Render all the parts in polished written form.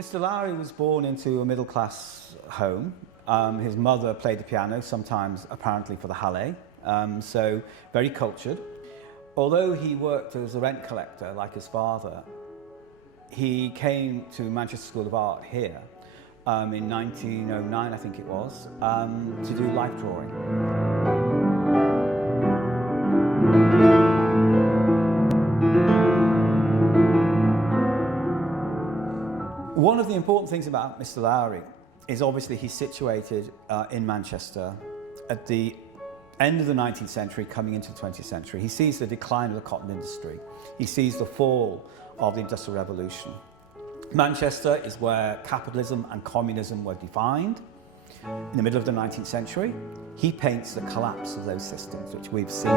Mr. Lowry was born into a middle-class home. His mother played the piano, sometimes apparently for the Halle, so very cultured. Although he worked as a rent collector like his father, he came to Manchester School of Art here in 1909, I think it was, to do life drawing. One of the important things about Mr. Lowry is obviously he's situated in Manchester at the end of the 19th century, coming into the 20th century. He sees the decline of the cotton industry. He sees the fall of the Industrial Revolution. Manchester is where capitalism and communism were defined. In the middle of the 19th century, he paints the collapse of those systems, which we've seen.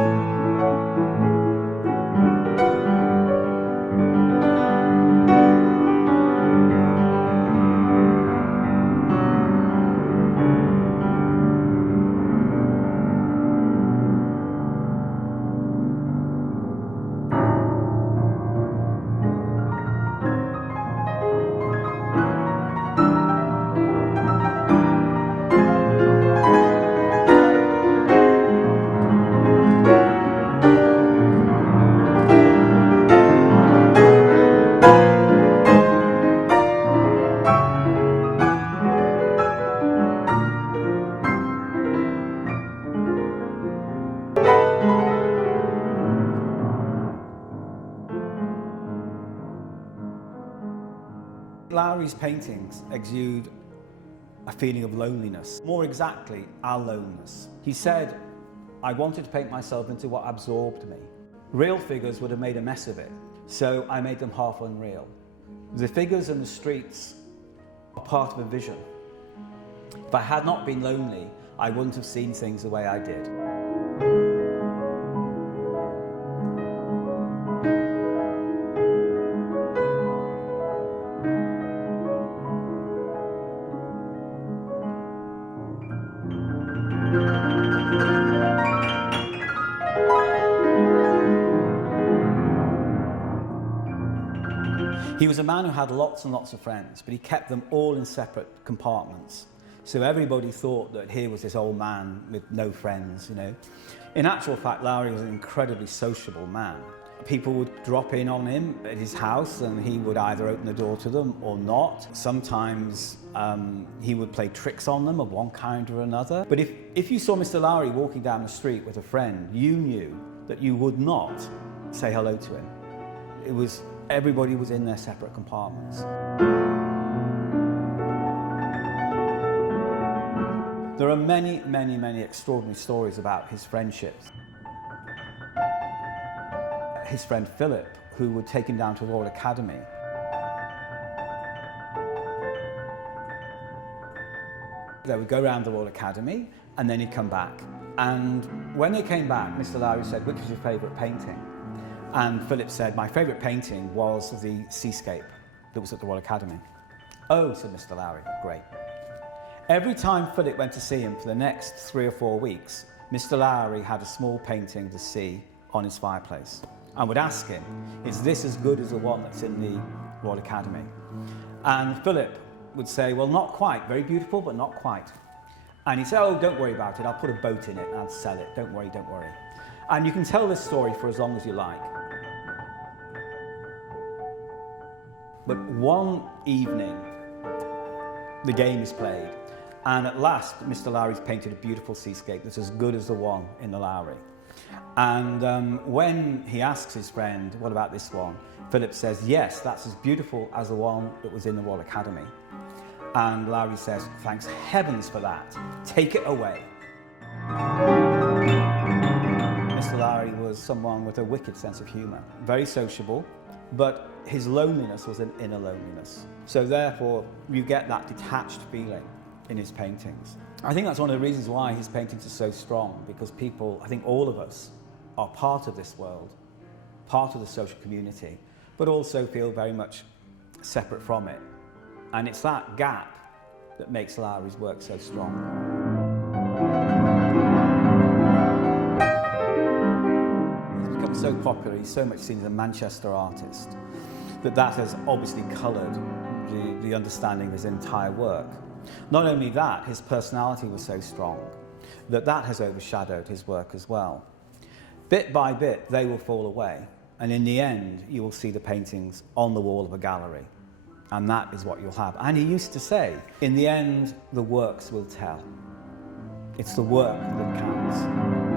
Lowry's paintings exude a feeling of loneliness, more exactly, our loneliness. He said, I wanted to paint myself into what absorbed me. Real figures would have made a mess of it, so I made them half unreal. The figures in the streets are part of a vision. If I had not been lonely, I wouldn't have seen things the way I did. He was a man who had lots and lots of friends, but he kept them all in separate compartments. So everybody thought that here was this old man with no friends, you know. In actual fact, Lowry was an incredibly sociable man. People would drop in on him at his house and he would either open the door to them or not. Sometimes he would play tricks on them of one kind or another. But if you saw Mr. Lowry walking down the street with a friend, you knew that you would not say hello to him. Everybody was in their separate compartments. There are many, many, many extraordinary stories about his friendships. His friend Philip, who would take him down to the Royal Academy. They would go around the Royal Academy and then he'd come back. And when they came back, Mr. Lowry said, which was your favourite painting? And Philip said, my favourite painting was the seascape that was at the Royal Academy. Oh, said Mr. Lowry, great. Every time Philip went to see him for the next 3 or 4 weeks, Mr. Lowry had a small painting to see on his fireplace and would ask him, is this as good as the one that's in the Royal Academy? And Philip would say, well, not quite, very beautiful, but not quite. And he'd say, oh, don't worry about it, I'll put a boat in it and I'll sell it, don't worry, don't worry. And you can tell this story for as long as you like. But one evening, the game is played, and at last, Mr. Lowry's painted a beautiful seascape that's as good as the one in the Lowry. And when he asks his friend, what about this one? Philip says, yes, that's as beautiful as the one that was in the Royal Academy. And Lowry says, thanks heavens for that, take it away. Mr. Lowry was someone with a wicked sense of humour, very sociable, but his loneliness was an inner loneliness. So therefore, you get that detached feeling in his paintings. I think that's one of the reasons why his paintings are so strong, because people, I think all of us, are part of this world, part of the social community, but also feel very much separate from it. And it's that gap that makes Lowry's work so strong. He's become so popular, he's so much seen as a Manchester artist, that has obviously coloured the understanding of his entire work. Not only that, his personality was so strong that has overshadowed his work as well. Bit by bit, they will fall away, and in the end, you will see the paintings on the wall of a gallery, and that is what you'll have. And he used to say, in the end, the works will tell. It's the work that counts.